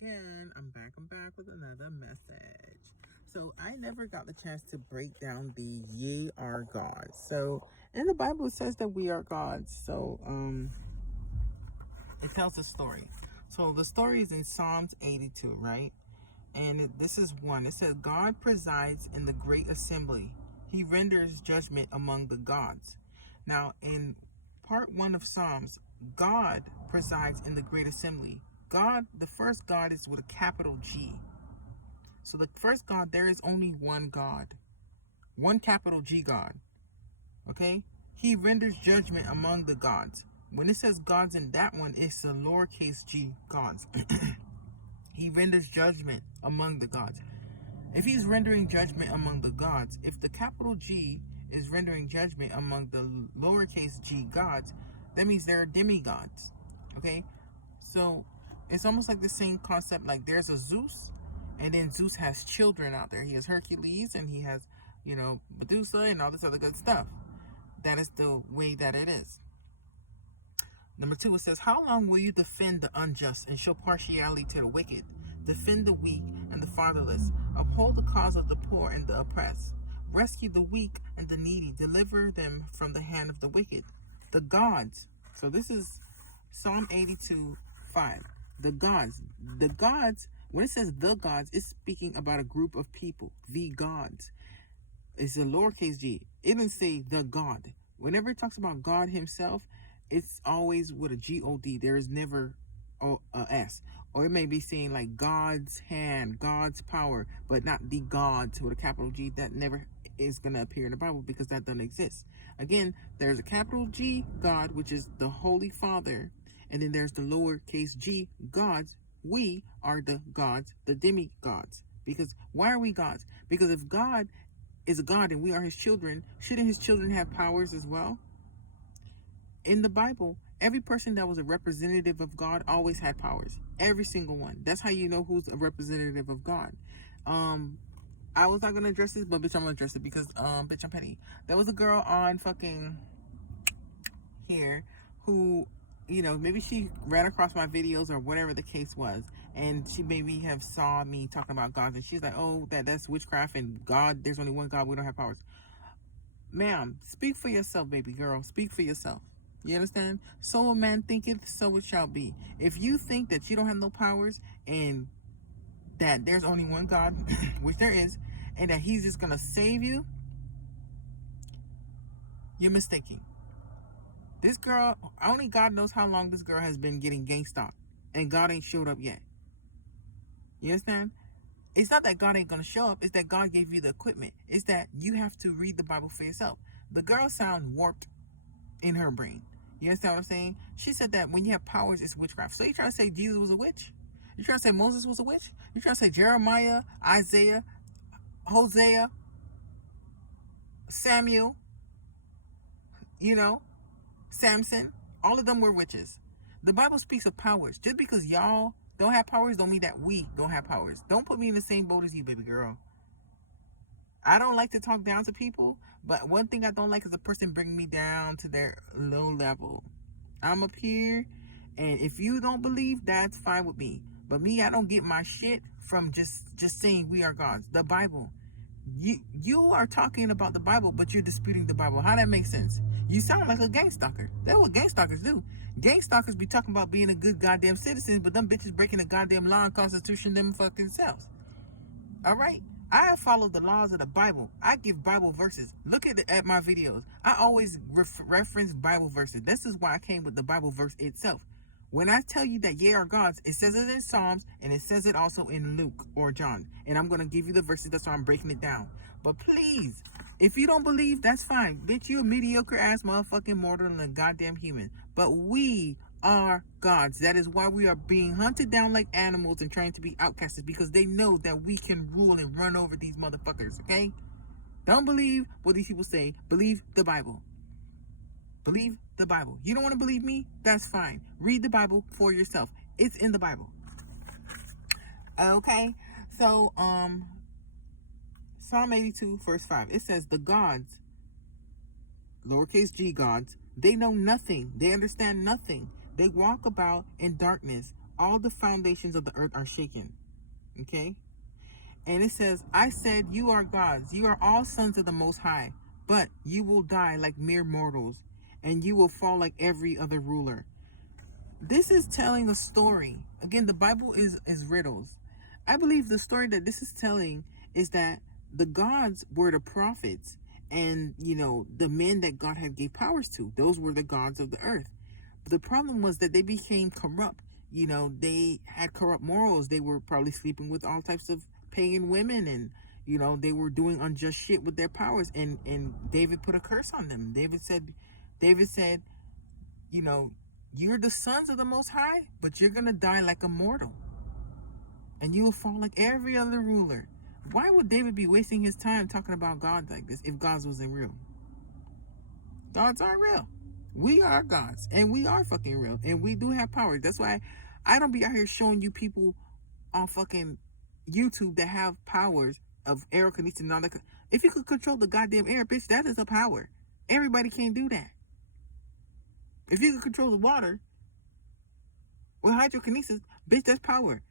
again. I'm back with another message. So I never got the chance to break down the ye are gods. So in the Bible it says that we are gods. So it tells a story. So the story is in Psalms 82, right? And this is one. It says, God presides in the great assembly. He renders judgment among the gods. Now, in part one of Psalms, God presides in the great assembly. God, the first God is with a capital G. So the first God, there is only one God. One capital G God. Okay? He renders judgment among the gods. When it says gods in that one, it's a lowercase g gods. He renders judgment among the gods. If he's rendering judgment among the gods, if the capital G is rendering judgment among the lowercase g gods, that means there are demigods. Okay? So it's almost like the same concept, like there's a Zeus, and then Zeus has children out there. He has Hercules, and he has, Medusa, and all this other good stuff. That is the way that it is. Number 2, it says, how long will you defend the unjust and show partiality to the wicked? Defend the weak and the fatherless. Uphold the cause of the poor and the oppressed. Rescue the weak and the needy. Deliver them from the hand of the wicked. The gods. So this is Psalm 82:5. The gods. The gods, when it says the gods, it's speaking about a group of people. The gods. It's a lowercase g. It doesn't say the God. Whenever it talks about God himself, it's always with a G-O-D. There is never a S. Or it may be saying like God's hand, God's power, but not the gods with a capital G. That never is going to appear in the Bible because that doesn't exist. Again, there's a capital G God, which is the Holy Father. And then there's the lowercase g gods. We are the gods, the demigods. Because why are we gods? Because if God is a God and we are his children, shouldn't his children have powers as well? In the Bible, every person that was a representative of God always had powers. Every single one. That's how you know who's a representative of God. I was not gonna address this, but bitch, I'm gonna address it because bitch, I'm petty. There was a girl on fucking here who, maybe she ran across my videos or whatever the case was, and she maybe have saw me talking about gods, and she's like, oh, that's witchcraft, and God, there's only one God, we don't have powers. Ma'am, speak for yourself, baby girl. Speak for yourself. You understand? So a man thinketh, so it shall be. If you think that you don't have no powers and that there's only one God, which there is, and that he's just going to save you, you're mistaken. This girl, only God knows how long this girl has been getting gang stalked, and God ain't showed up yet. You understand? It's not that God ain't going to show up. It's that God gave you the equipment. It's that you have to read the Bible for yourself. The girl sounds warped in her brain. You understand what I'm saying? She said that when you have powers, it's witchcraft. So you trying to say Jesus was a witch? You trying to say Moses was a witch? You trying to say Jeremiah, Isaiah, Hosea, Samuel, Samson? All of them were witches. The Bible speaks of powers. Just because y'all don't have powers don't mean that we don't have powers. Don't put me in the same boat as you, baby girl. I don't like to talk down to people, but one thing I don't like is a person bring me down to their low level. I'm up here, and if you don't believe, that's fine with me. But me, I don't get my shit from just saying we are gods. The Bible. You are talking about the Bible, but you're disputing the Bible. How that makes sense? You sound like a gang stalker. That's what gang stalkers do. Gang stalkers be talking about being a good goddamn citizen, but them bitches breaking the goddamn law and constitution them fucking selves. All right? I follow the laws of the Bible. I give Bible verses. Look at my videos. I always reference Bible verses. This is why I came with the Bible verse itself. When I tell you that ye are gods, it says it in Psalms, and it says it also in Luke or John. And I'm going to give you the verses. That's why I'm breaking it down. But please, if you don't believe, that's fine. Bitch, you a mediocre ass motherfucking mortal and a goddamn human. But we are gods. That is why we are being hunted down like animals and trying to be outcasted, because they know that we can rule and run over these motherfuckers, okay? Don't believe what these people say. Believe the Bible. Believe the Bible. You don't want to believe me? That's fine. Read the Bible for yourself. It's in the Bible. Okay? So, Psalm 82, verse 5. It says, the gods, lowercase g gods, they know nothing. They understand nothing. They walk about in darkness. all the foundations of the earth are shaken. Okay? And it says, I said, you are gods. You are all sons of the Most High. But you will die like mere mortals, and you will fall like every other ruler. This is telling a story. Again, the Bible is riddles. I believe the story that this is telling is that the gods were the prophets, and the men that God had gave powers to. Those were the gods of the earth. But the problem was that they became corrupt. They had corrupt morals. They were probably sleeping with all types of pagan women, and they were doing unjust shit with their powers. And David put a curse on them. David said, you're the sons of the Most High, but you're gonna die like a mortal, and you will fall like every other ruler. Why would David be wasting his time talking about God like this if gods wasn't real? Gods aren't real. We are gods, and we are fucking real, and we do have powers. That's why I don't be out here showing you people on fucking YouTube that have powers of aerokinesis and all that. If you could control the goddamn air, bitch, that is a power. Everybody can't do that. If you could control the water with hydrokinesis, bitch, that's power.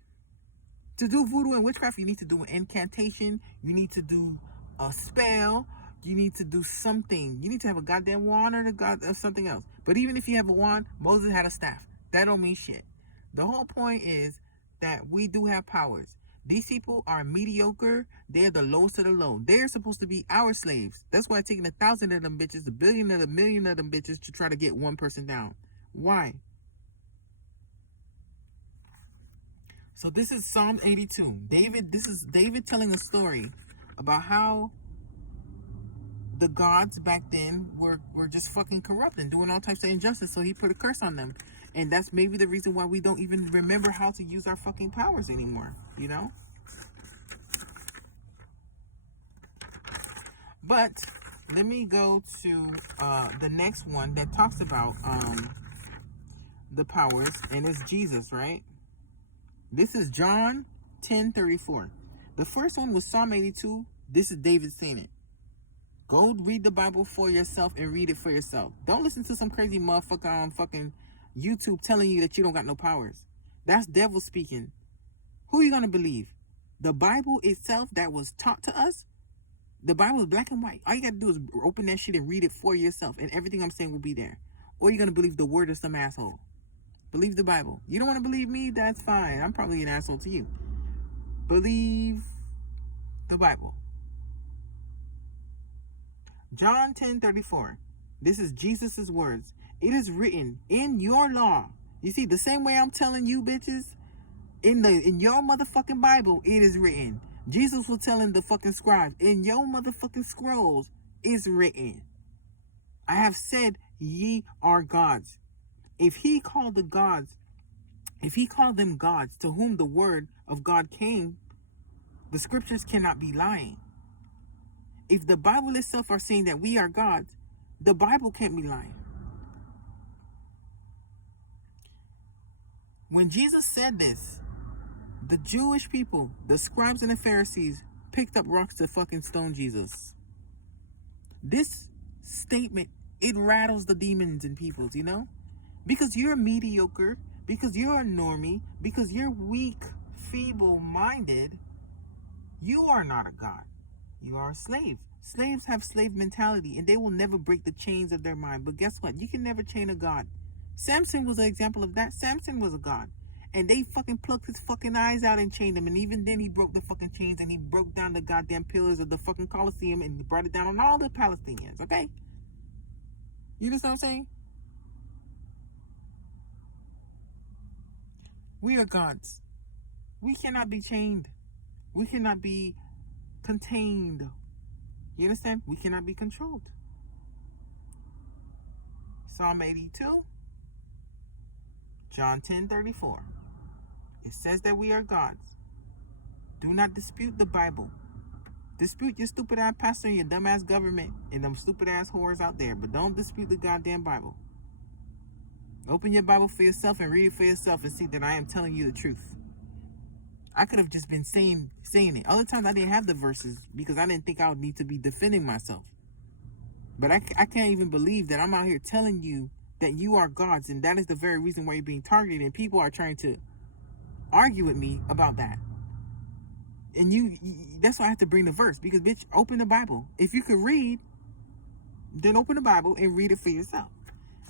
To do voodoo and witchcraft, you need to do an incantation. You need to do a spell. You need to do something. You need to have a goddamn wand or something else. But even if you have a wand, Moses had a staff. That don't mean shit. The whole point is that we do have powers. These people are mediocre. They're the lowest of the low. They're supposed to be our slaves. That's why it's taking 1,000 of them bitches, 1 billion of them, 1 million of them bitches to try to get one person down. Why? So this is Psalm 82. This is David telling a story about how the gods back then were just fucking corrupt and doing all types of injustice. So he put a curse on them. And that's maybe the reason why we don't even remember how to use our fucking powers anymore, But let me go to the next one that talks about the powers, and it's Jesus, right? This is John 10:34. The first one was Psalm 82. This is David saying it. Go read the Bible for yourself and read it for yourself. Don't listen to some crazy motherfucker on fucking YouTube telling you that you don't got no powers. That's devil speaking. Who are you going to believe? The Bible itself that was taught to us? The Bible is black and white. All you got to do is open that shit and read it for yourself, and everything I'm saying will be there. Or you're going to believe the word of some asshole. Believe the Bible. You don't want to believe me? That's fine. I'm probably an asshole to you. Believe the Bible. John 10:34. This is Jesus' words. It is written in your law. You see, the same way I'm telling you bitches, in your motherfucking Bible, it is written. Jesus was telling the fucking scribes, in your motherfucking scrolls is written, I have said ye are gods. If he called them gods to whom the word of God came, the scriptures cannot be lying. If the Bible itself are saying that we are gods, the Bible can't be lying. When Jesus said this, the Jewish people, the scribes and the Pharisees, picked up rocks to fucking stone Jesus. This statement, it rattles the demons in people's, Because you're mediocre, because you're a normie, because you're weak, feeble-minded, you are not a god. You are a slave. Slaves have slave mentality, and they will never break the chains of their mind. But guess what? You can never chain a god. Samson was an example of that. Samson was a god. And they fucking plucked his fucking eyes out and chained him. And even then he broke the fucking chains, and he broke down the goddamn pillars of the fucking Colosseum, and he brought it down on all the Palestinians, okay? You know what I'm saying? We are gods. We cannot be chained. We cannot be contained. You understand? We cannot be controlled. Psalm 82, John 10:34. It says that we are gods. Do not dispute the Bible. Dispute your stupid ass pastor and your dumb ass government and them stupid ass whores out there, but don't dispute the goddamn Bible. Open your Bible for yourself and read it for yourself and see that I am telling you the truth. I could have just been saying it. Other times I didn't have the verses because I didn't think I would need to be defending myself. But I can't even believe that I'm out here telling you that you are gods, and that is the very reason why you're being targeted, and people are trying to argue with me about that. And that's why I have to bring the verse, because bitch, open the Bible. If you could read, then open the Bible and read it for yourself.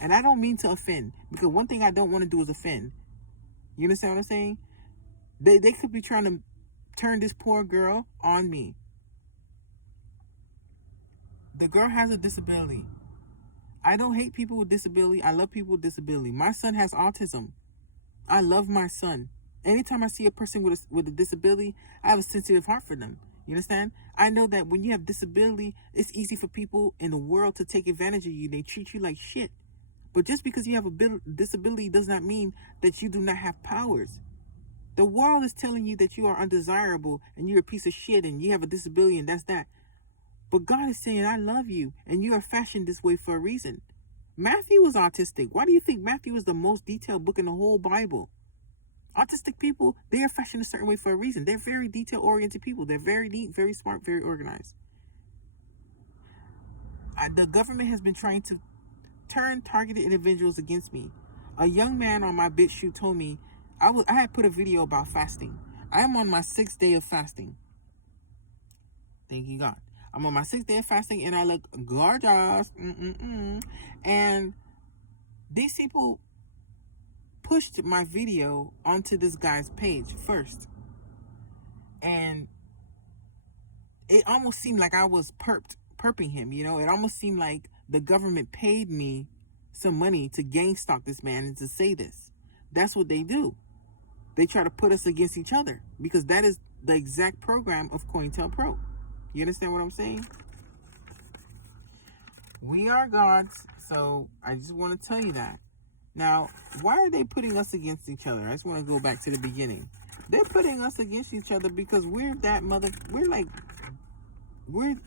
And I don't mean to offend, because one thing I don't want to do is offend. You understand what I'm saying? They could be trying to turn this poor girl on me. The girl has a disability. I don't hate people with disability. I love people with disability. My son has autism. I love my son. Anytime I see a person with a disability, I have a sensitive heart for them. You understand? I know that when you have disability, it's easy for people in the world to take advantage of you. They treat you like shit. But just because you have a disability does not mean that you do not have powers. The world is telling you that you are undesirable and you're a piece of shit and you have a disability and that's that. But God is saying, I love you and you are fashioned this way for a reason. Matthew was autistic. Why do you think Matthew is the most detailed book in the whole Bible? Autistic people, they are fashioned a certain way for a reason. They're very detail-oriented people. They're very neat, very smart, very organized. The government has been trying to turn targeted individuals against me. A young man on my BitChute told me, I had put a video about fasting. I am on my 6th day of fasting. Thank you, God. I'm on my 6th day of fasting and I look gorgeous. And these people pushed my video onto this guy's page first. And it almost seemed like I was perping him, you know? It almost seemed like the government paid me some money to gang stalk this man and to say this. That's what they do. They try to put us against each other because that is the exact program of COINTELPRO. You understand what I'm saying? We are gods, so I just want to tell you that. Now, why are they putting us against each other? I just want to go back to the beginning. They're putting us against each other because we're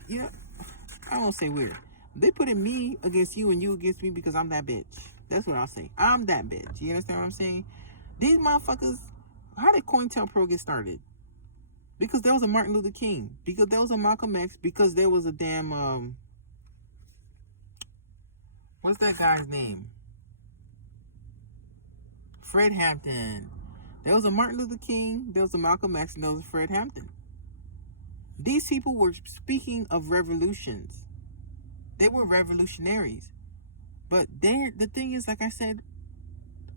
yeah, I won't say weird. They putting me against you and you against me because I'm that bitch. That's what I'll say. I'm that bitch. You understand what I'm saying? These motherfuckers, how did COINTELPRO get started? Because there was a Martin Luther King. Because there was a Malcolm X. Because there was a damn, what's that guy's name? Fred Hampton. There was a Martin Luther King, there was a Malcolm X, and there was a Fred Hampton. These people were speaking of revolutions. They were revolutionaries. But the thing is, like I said,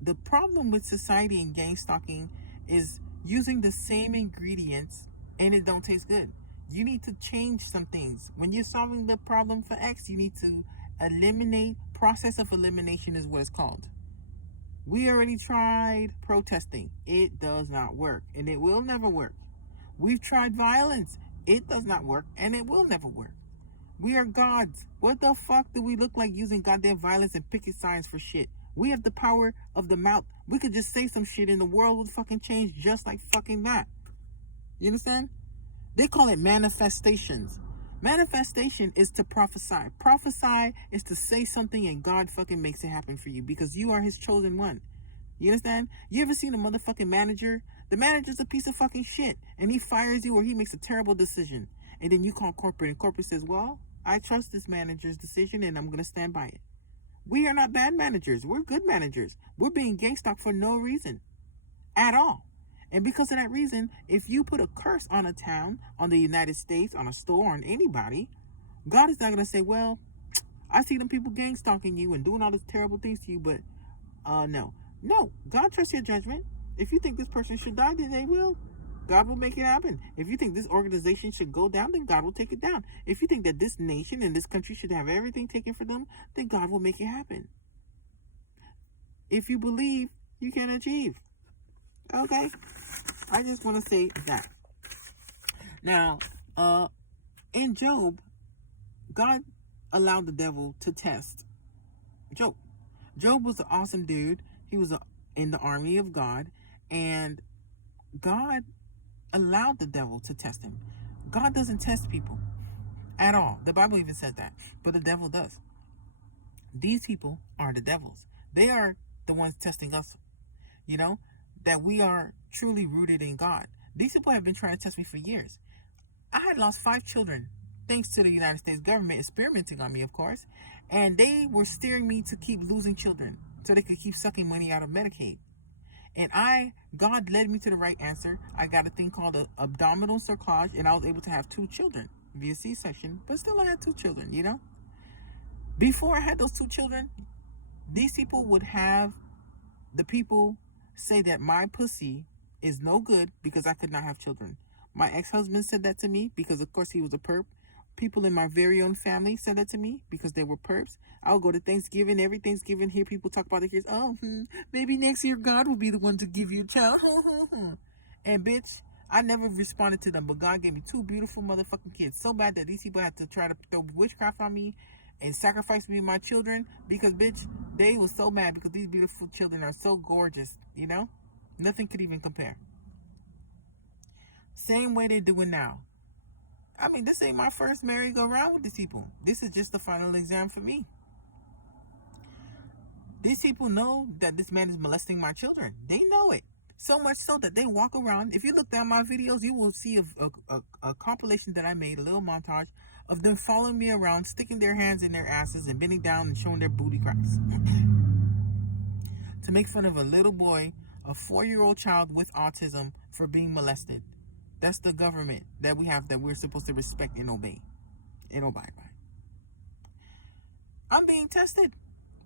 the problem with society and gang stalking is using the same ingredients and it don't taste good. You need to change some things. When you're solving the problem for X, you need to eliminate. Process of elimination is what it's called. We already tried protesting. It does not work, and it will never work. We've tried violence. It does not work, and it will never work. We are gods. What the fuck do we look like using goddamn violence and picket signs for shit? We have the power of the mouth. We could just say some shit and the world would fucking change just like fucking that. You understand? They call it manifestations. Manifestation is to prophesy. Prophesy is to say something and God fucking makes it happen for you because you are his chosen one. You understand? You ever seen a motherfucking manager? The manager's a piece of fucking shit and he fires you or he makes a terrible decision. And then you call corporate and corporate says, well, I trust this manager's decision and I'm going to stand by it. We are not bad managers. We're good managers. We're being gang stalked for no reason at all. And because of that reason, if you put a curse on a town, on the United States, on a store, on anybody, God is not going to say, well, I see them people gang stalking you and doing all these terrible things to you, but no. No, God trusts your judgment. If you think this person should die, then they will. God will make it happen. If you think this organization should go down, then God will take it down. If you think that this nation and this country should have everything taken for them, then God will make it happen. If you believe, you can achieve. Okay? I just want to say that. Now, in Job, God allowed the devil to test Job. Job was an awesome dude. He was in the army of God, and God allowed the devil to test him. God doesn't test people at all. The Bible even says that, but the devil does. These people are the devils. They are the ones testing us, you know, that we are truly rooted in God. These people have been trying to test me for years. I had lost 5 children thanks to the United States government experimenting on me, of course, and they were steering me to keep losing children so they could keep sucking money out of Medicaid. And God led me to the right answer. I got a thing called an abdominal cerclage, and I was able to have 2 children via C-section, but still I had 2 children, you know? Before I had those 2 children, these people would have the people say that my pussy is no good because I could not have children. My ex-husband said that to me because, of course, he was a perp. People in my very own family said that to me because they were perps. I'll go to Thanksgiving, every Thanksgiving, hear people talk about their kids. Oh, maybe next year God will be the one to give you a child. And bitch, I never responded to them, but God gave me 2 beautiful motherfucking kids. So bad that these people had to try to throw witchcraft on me and sacrifice me and my children because, bitch, they were so mad because these beautiful children are so gorgeous, you know? Nothing could even compare. Same way they're doing now. I mean, this ain't my first merry-go-round with these people. This is just the final exam for me. These people know that this man is molesting my children. They know it. So much so that they walk around. If you look down my videos, you will see a compilation that I made, a little montage of them following me around, sticking their hands in their asses and bending down and showing their booty cracks. To make fun of a little boy, a 4-year-old child with autism, for being molested. That's the government that we have that we're supposed to respect and obey and abide by. I'm being tested.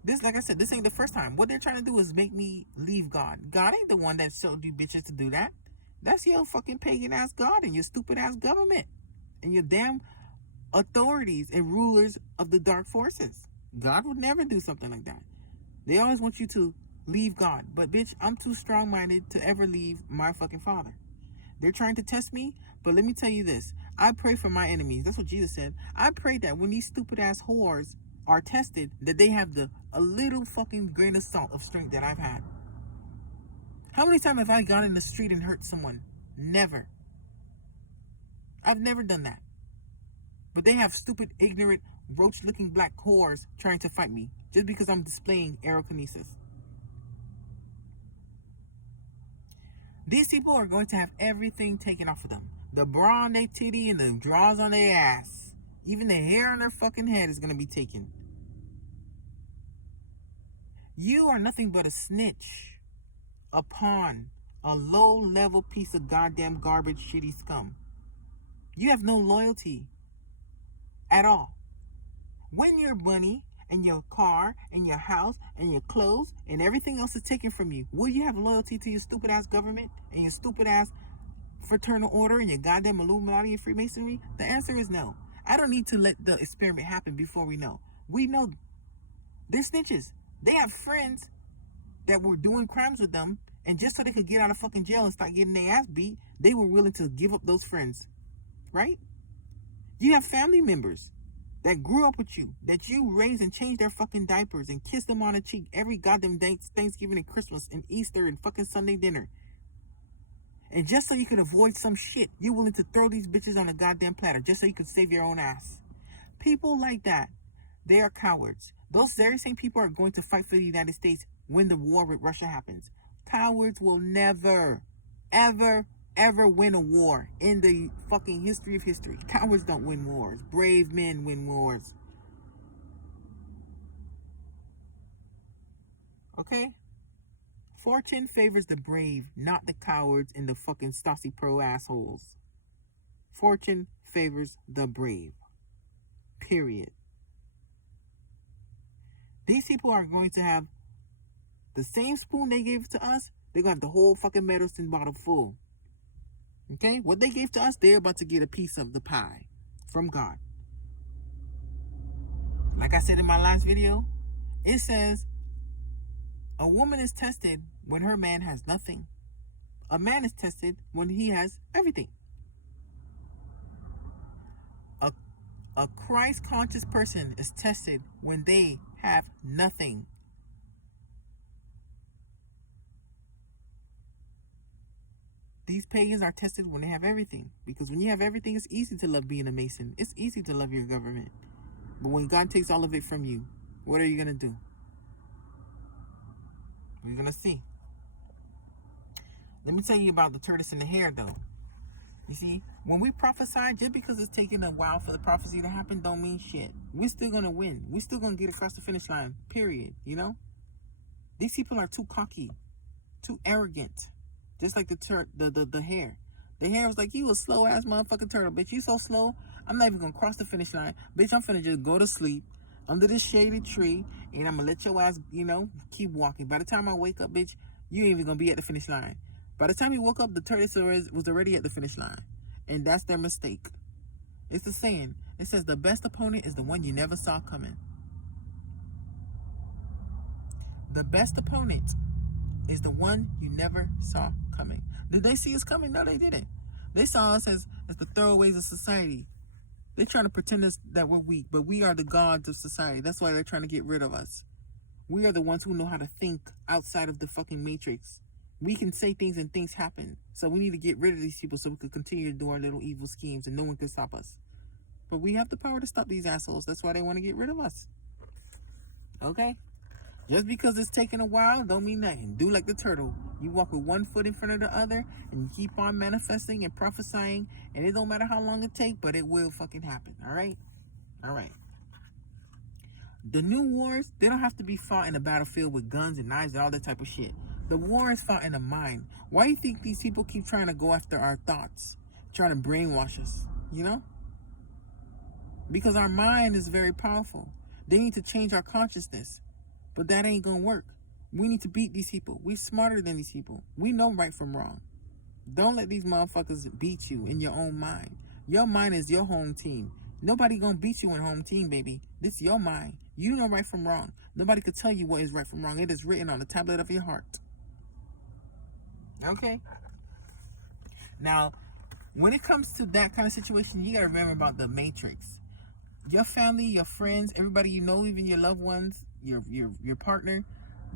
This, like I said, this ain't the first time. What they're trying to do is make me leave God. God ain't the one that showed you bitches to do that. That's your fucking pagan ass God and your stupid ass government and your damn authorities and rulers of the dark forces. God would never do something like that. They always want you to leave God. But bitch, I'm too strong-minded to ever leave my fucking Father. They're trying to test me, but let me tell you this. I pray for my enemies. That's what Jesus said. I pray that when these stupid ass whores are tested, that they have a little fucking grain of salt of strength that I've had. How many times have I gone in the street and hurt someone? Never. I've never done that. But they have stupid, ignorant, roach-looking black whores trying to fight me just because I'm displaying aerokinesis. These people are going to have everything taken off of them. The bra on their titty and the drawers on their ass. Even the hair on their fucking head is going to be taken. You are nothing but a snitch, a pawn, a low-level piece of goddamn garbage, shitty scum. You have no loyalty at all. When your money and your car and your house and your clothes and everything else is taken from you, will you have loyalty to your stupid ass government and your stupid ass fraternal order and your goddamn Illuminati and Freemasonry? The answer is no. I don't need to let the experiment happen before we know. We know they're snitches. They have friends that were doing crimes with them, and just so they could get out of fucking jail and start getting their ass beat, they were willing to give up those friends. Right? You have family members that grew up with you, that you raised and changed their fucking diapers and kissed them on the cheek every goddamn day, Thanksgiving and Christmas and Easter and fucking Sunday dinner. And just so you could avoid some shit, you're willing to throw these bitches on a goddamn platter just so you could save your own ass. People like that, they are cowards. Those very same people are going to fight for the United States when the war with Russia happens. Cowards will never, ever, ever win a war in the fucking history of history. Cowards don't win wars. Brave men win wars. Okay? Fortune favors the brave, not the cowards and the fucking Stasi Pro assholes. Fortune favors the brave. Period. These people are going to have the same spoon they gave to us. They're going to have the whole fucking medicine bottle full. Okay? What they gave to us, they're about to get a piece of the pie from God. Like I said in my last video, it says a woman is tested when her man has nothing. A man is tested when he has everything. A Christ-conscious person is tested when they have nothing. These pagans are tested when they have everything. Because when you have everything, it's easy to love being a Mason. It's easy to love your government. But when God takes all of it from you, what are you going to do? We're going to see. Let me tell you about the tortoise and the hare, though. You see, when we prophesy, just because it's taking a while for the prophecy to happen, don't mean shit. We're still going to win. We're still going to get across the finish line, period, you know? These people are too cocky. too arrogant. Just like the hare. The hare was like, you a slow ass motherfucking turtle, bitch. You so slow. I'm not even gonna cross the finish line. Bitch, I'm finna just go to sleep under this shady tree, and I'm gonna let your ass, keep walking. By the time I wake up, bitch, you ain't even gonna be at the finish line. By the time he woke up, the tortoise was already at the finish line. And that's their mistake. It's the saying. It says the best opponent is the one you never saw coming. The best opponent is the one you never saw coming. Did they see us coming? No, they didn't. They saw us as the throwaways of society. They're trying to pretend that we're weak, but we are the gods of society. That's why they're trying to get rid of us. We are the ones who know how to think outside of the fucking matrix. We can say things and things happen. So we need to get rid of these people so we can continue to do our little evil schemes and no one can stop us. But we have the power to stop these assholes. That's why they want to get rid of us. Okay? Just because it's taking a while don't mean nothing. Do like the turtle. You walk with one foot in front of the other and you keep on manifesting and prophesying, and it don't matter how long it takes, but it will fucking happen. Alright? Alright. The new wars, they don't have to be fought in a battlefield with guns and knives and all that type of shit. The war is fought in the mind. Why do you think these people keep trying to go after our thoughts? Trying to brainwash us, Because our mind is very powerful. They need to change our consciousness. But that ain't gonna work. We need to beat these people. We're smarter than these people. We know right from wrong. Don't let these motherfuckers beat you in your own mind. Your mind is your home team. Nobody gonna beat you in home team, baby. This is your mind. You know right from wrong. Nobody could tell you what is right from wrong. It is written on the tablet of your heart. Okay? Now, when it comes to that kind of situation, you gotta remember about the matrix. Your family, your friends, everybody you know, even your loved ones, your partner,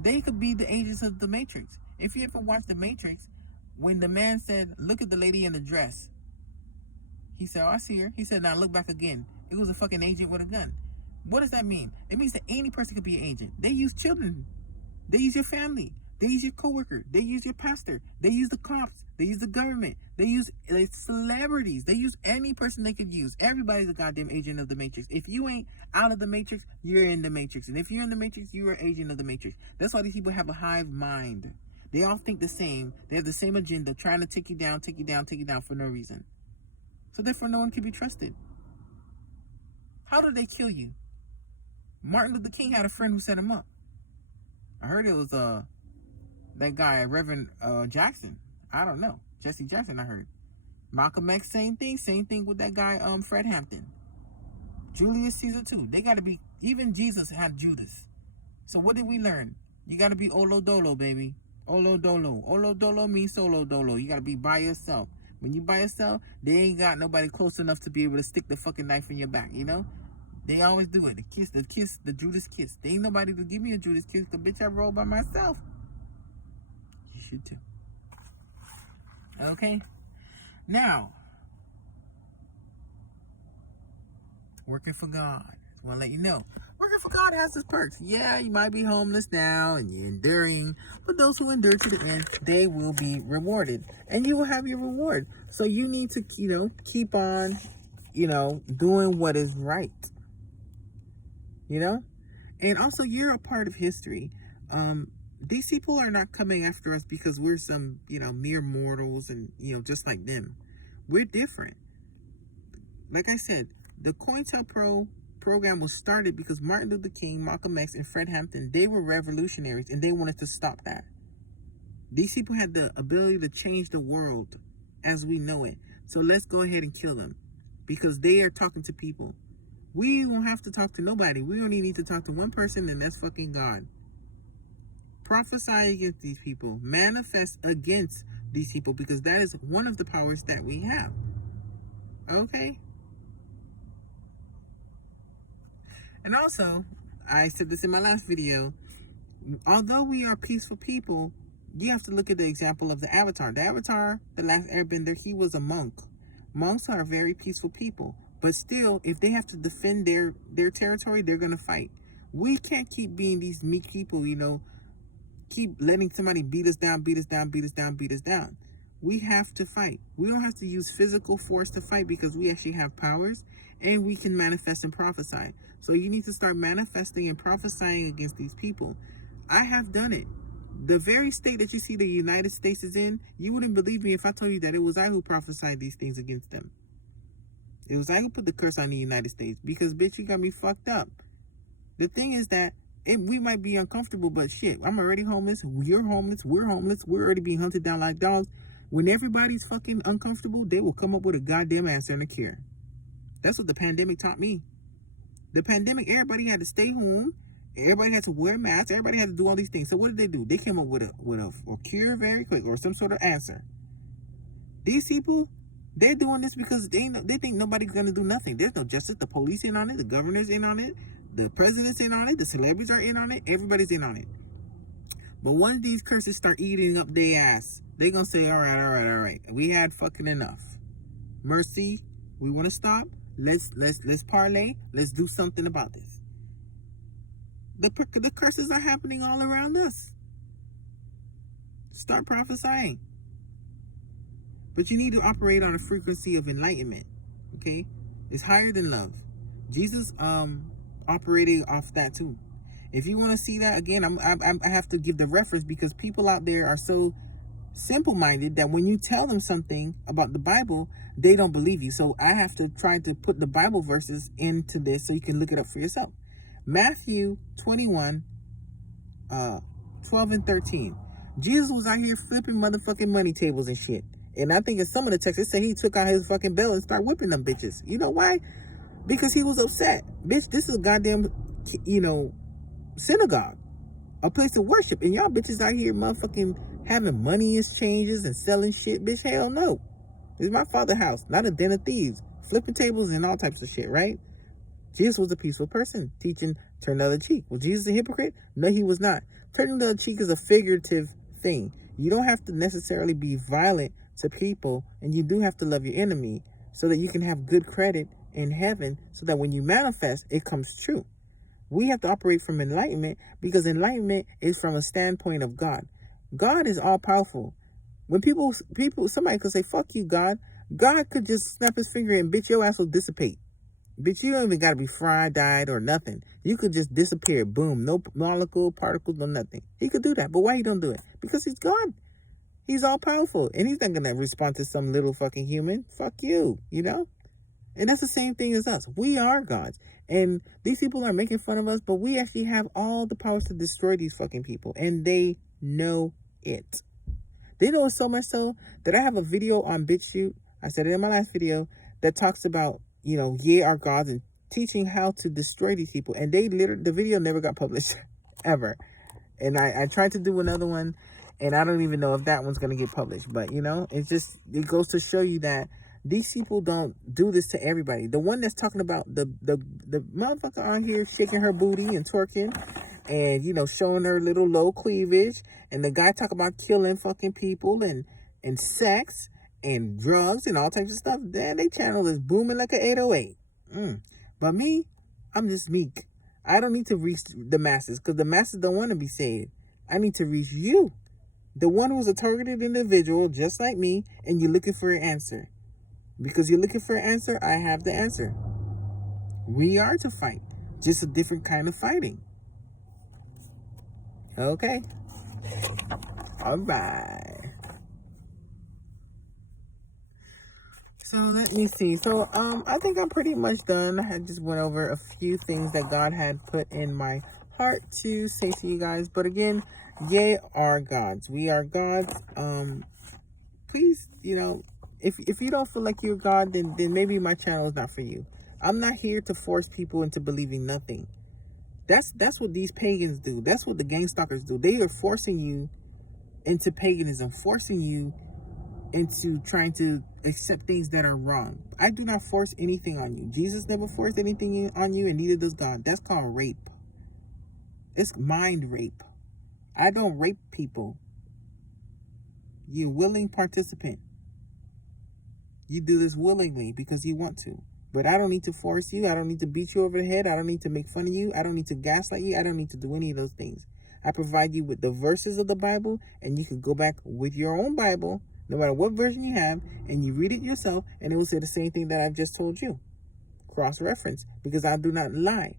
they could be the agents of the matrix. If you ever watch the Matrix, when the man said, look at the lady in the dress, he said, oh, I see her. He said, now look back again. It was a fucking agent with a gun. What does that mean? It means that any person could be an agent. They use children. They use your family. They use your coworker. They use your pastor. They use the cops. They use the government. They use celebrities. They use any person they could use. Everybody's a goddamn agent of the Matrix. If you ain't out of the Matrix, you're in the Matrix. And if you're in the Matrix, you're an agent of the Matrix. That's why these people have a hive mind. They all think the same. They have the same agenda, trying to take you down, take you down, take you down for no reason. So therefore, no one can be trusted. How did they kill you? Martin Luther King had a friend who set him up. I heard it was that guy, Reverend Jackson. I don't know. Jesse Jackson, I heard. Malcolm X, same thing with that guy, Fred Hampton. Julius Caesar too. They gotta be, even Jesus had Judas. So what did we learn? You gotta be Olo Dolo, baby. Olo Dolo. Olo Dolo means solo dolo. You gotta be by yourself. When you by yourself, they ain't got nobody close enough to be able to stick the fucking knife in your back, They always do it. The Judas kiss. There ain't nobody to give me a Judas kiss, because bitch, I roll by myself. You should too. Okay? Now, working for God. I want to let you know. Working for God has its perks. Yeah, you might be homeless now and you're enduring, but those who endure to the end, they will be rewarded. And you will have your reward. So you need to, keep on, doing what is right. And also, you're a part of history. These people are not coming after us because we're some, mere mortals and, just like them. We're different. Like I said, the COINTELPRO program was started because Martin Luther King, Malcolm X, and Fred Hampton, they were revolutionaries and they wanted to stop that. These people had the ability to change the world as we know it. So let's go ahead and kill them because they are talking to people. We won't have to talk to nobody. We only need to talk to one person, and that's fucking God. Prophesy against these people. Manifest against these people, because that is one of the powers that we have. Okay? And also, I said this in my last video, although we are peaceful people, you have to look at the example of the Avatar. The Avatar, the last airbender, he was a monk. Monks are very peaceful people. But still, if they have to defend their territory, they're going to fight. We can't keep being these meek people, keep letting somebody beat us down. We have to fight. We don't have to use physical force to fight because we actually have powers and we can manifest and prophesy. So you need to start manifesting and prophesying against these people. I have done it. The very state that you see the United States is in, you wouldn't believe me if I told you that it was I who prophesied these things against them. It was I who put the curse on the United States because, bitch, you got me fucked up. The thing is that we might be uncomfortable, but shit, I'm already homeless. You're homeless. We're homeless. We're already being hunted down like dogs. When everybody's fucking uncomfortable, they will come up with a goddamn answer and a cure. That's what the pandemic taught me. The pandemic, everybody had to stay home. Everybody had to wear masks. Everybody had to do all these things. So what did they do? They came up with a cure very quick, or some sort of answer. These people, they're doing this because they think nobody's gonna do nothing. There's no justice. The police in on it. The governor's in on it. The president's in on it. The celebrities are in on it. Everybody's in on it. But once these curses start eating up their ass, they gonna say, all right. We had fucking enough. Mercy, we want to stop. Let's parlay. Let's do something about this. The curses are happening all around us. Start prophesying. But you need to operate on a frequency of enlightenment. Okay? It's higher than love. Jesus operated off that too. If you want to see that again, I have to give the reference because people out there are so simple-minded that when you tell them something about the Bible, they don't believe you. So I have to try to put the Bible verses into this so you can look it up for yourself. Matthew 21, 12 and 13. Jesus was out here flipping motherfucking money tables and shit. And I think in some of the texts, it said he took out his fucking belt and started whipping them bitches. You know why? Because he was upset. Bitch, this is a goddamn, synagogue. A place of worship. And y'all bitches out here motherfucking having money exchanges and selling shit. Bitch, hell no. This is my father's house, not a den of thieves. Flipping tables and all types of shit, right? Jesus was a peaceful person, teaching turn the other cheek. Was Jesus a hypocrite? No, he was not. Turning the other cheek is a figurative thing. You don't have to necessarily be violent to people, and you do have to love your enemy so that you can have good credit in heaven, so that when you manifest, it comes true. We have to operate from enlightenment because enlightenment is from a standpoint of God. God is all powerful. When somebody could say, fuck you, God. God could just snap his finger and bitch, your ass will dissipate. Bitch, you don't even got to be fried, dyed, or nothing. You could just disappear. Boom. No molecule, particles, no nothing. He could do that. But why he don't do it? Because he's God. He's all powerful. And he's not going to respond to some little fucking human. Fuck you, And that's the same thing as us. We are gods. And these people are making fun of us, but we actually have all the powers to destroy these fucking people. And they know it. They know it so much so that I have a video on BitChute. I said it in my last video that talks about, ye are gods and teaching how to destroy these people. And the video never got published ever. And I tried to do another one and I don't even know if that one's going to get published. But, it goes to show you that these people don't do this to everybody. The one that's talking about the motherfucker on here shaking her booty and twerking and, showing her little low cleavage. And the guy talk about killing fucking people and sex and drugs and all types of stuff. Then they channel is booming like an 808. But me, I'm just meek. I don't need to reach the masses because the masses don't want to be saved. I need to reach you, the one who's a targeted individual just like me, and you're looking for an answer. Because you're looking for an answer, I have the answer. We are to fight, just a different kind of fighting. Okay. All right. So let me see. So I think I'm pretty much done. I just went over a few things that God had put in my heart to say to you guys. But again, ye are gods. We are gods. Please, if you don't feel like you're God, then maybe my channel is not for you. I'm not here to force people into believing nothing. That's what these pagans do. That's what the gang stalkers do. They are forcing you into paganism, forcing you into trying to accept things that are wrong. I do not force anything on you. Jesus never forced anything on you, and neither does God. That's called rape. It's mind rape. I don't rape people. You're a willing participant. You do this willingly because you want to. But I don't need to force you. I don't need to beat you over the head. I don't need to make fun of you. I don't need to gaslight you. I don't need to do any of those things. I provide you with the verses of the Bible, and you can go back with your own Bible, no matter what version you have, and you read it yourself, and it will say the same thing that I've just told you. Cross-reference, because I do not lie.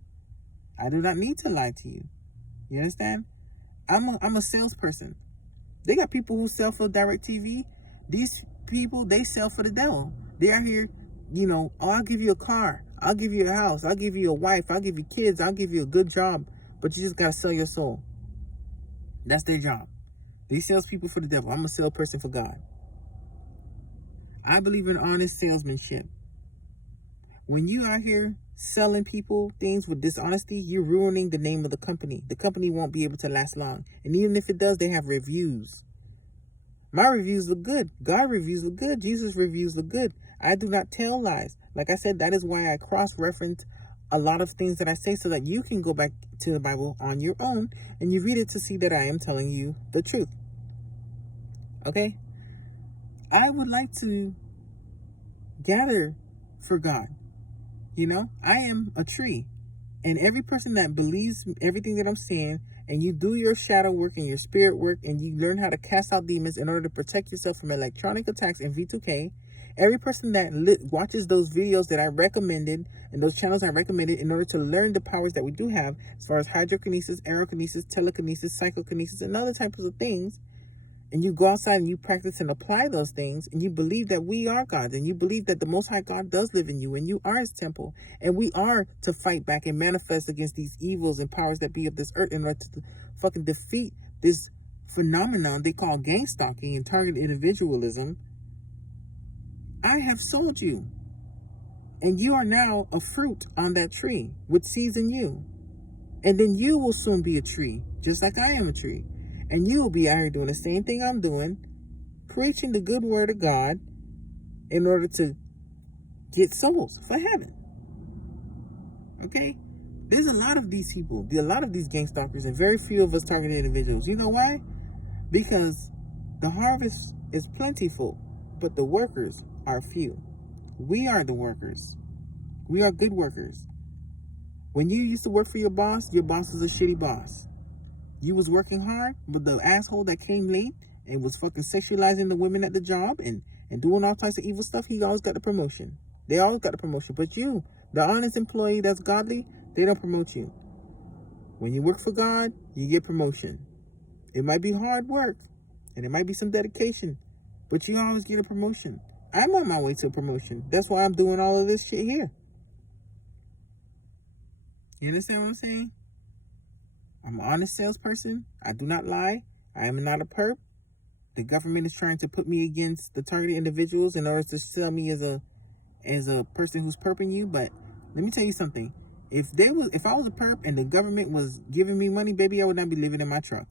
I do not need to lie to you. You understand? I'm a salesperson. They got people who sell for DirecTV. These people, they sell for the devil. They are here, oh, I'll give you a car. I'll give you a house. I'll give you a wife. I'll give you kids. I'll give you a good job. But you just got to sell your soul. That's their job. They salespeople for the devil. I'm a salesperson for God. I believe in honest salesmanship. When you are here selling people things with dishonesty, you're ruining the name of the company. The company won't be able to last long. And even if it does, they have reviews. My reviews look good. God reviews look good. Jesus reviews look good. I do not tell lies. Like I said, that is why I cross-reference a lot of things that I say so that you can go back to the Bible on your own and you read it to see that I am telling you the truth. Okay? I would like to gather for God. I am a tree. And every person that believes everything that I'm saying, and you do your shadow work and your spirit work, and you learn how to cast out demons in order to protect yourself from electronic attacks and V2K, every person that watches those videos that I recommended and those channels I recommended in order to learn the powers that we do have, as far as hydrokinesis, aerokinesis, telekinesis, psychokinesis, and other types of things, and you go outside and you practice and apply those things, and you believe that we are gods, and you believe that the Most High God does live in you, and you are His temple, and we are to fight back and manifest against these evils and powers that be of this earth in order to fucking defeat this phenomenon they call gang stalking and target individualism. I have sold you, and you are now a fruit on that tree with seeds in you, and then you will soon be a tree, just like I am a tree. And you will be out here doing the same thing I'm doing, preaching the good word of God in order to get souls for heaven. Okay? There's a lot of these people, a lot of these gang stalkers, and very few of us targeted individuals. You know why? Because the harvest is plentiful, but the workers are few. We are the workers. We are good workers. When you used to work for your boss was a shitty boss. You was working hard, but the asshole that came late and was fucking sexualizing the women at the job and doing all types of evil stuff, he always got the promotion. They always got the promotion. But you, the honest employee that's godly, they don't promote you. When you work for God, you get promotion. It might be hard work, and it might be some dedication, but you always get a promotion. I'm on my way to a promotion. That's why I'm doing all of this shit here. You understand what I'm saying? I'm an honest salesperson. I do not lie. I am not a perp. The government is trying to put me against the targeted individuals in order to sell me as a person who's perping you. But let me tell you something. If I was a perp and the government was giving me money, baby, I would not be living in my truck.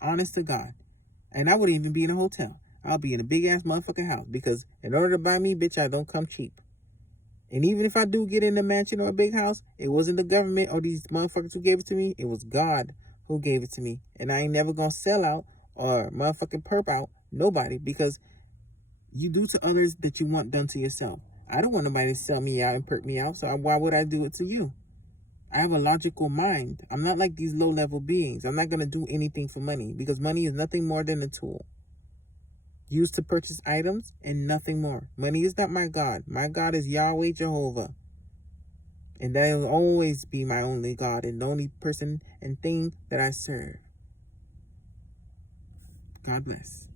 Honest to God. And I wouldn't even be in a hotel. I'll be in a big ass motherfucking house, because in order to buy me, bitch, I don't come cheap. And even if I do get in a mansion or a big house, it wasn't the government or these motherfuckers who gave it to me. It was God who gave it to me. And I ain't never gonna sell out or motherfucking perp out nobody, because you do to others that you want done to yourself. I don't want nobody to sell me out and perk me out, so why would I do it to you? I have a logical mind. I'm not like these low-level beings. I'm not gonna do anything for money, because money is nothing more than a tool used to purchase items and nothing more. Money is not my God. My God is Yahweh Jehovah. And that will always be my only God and the only person and thing that I serve. God bless.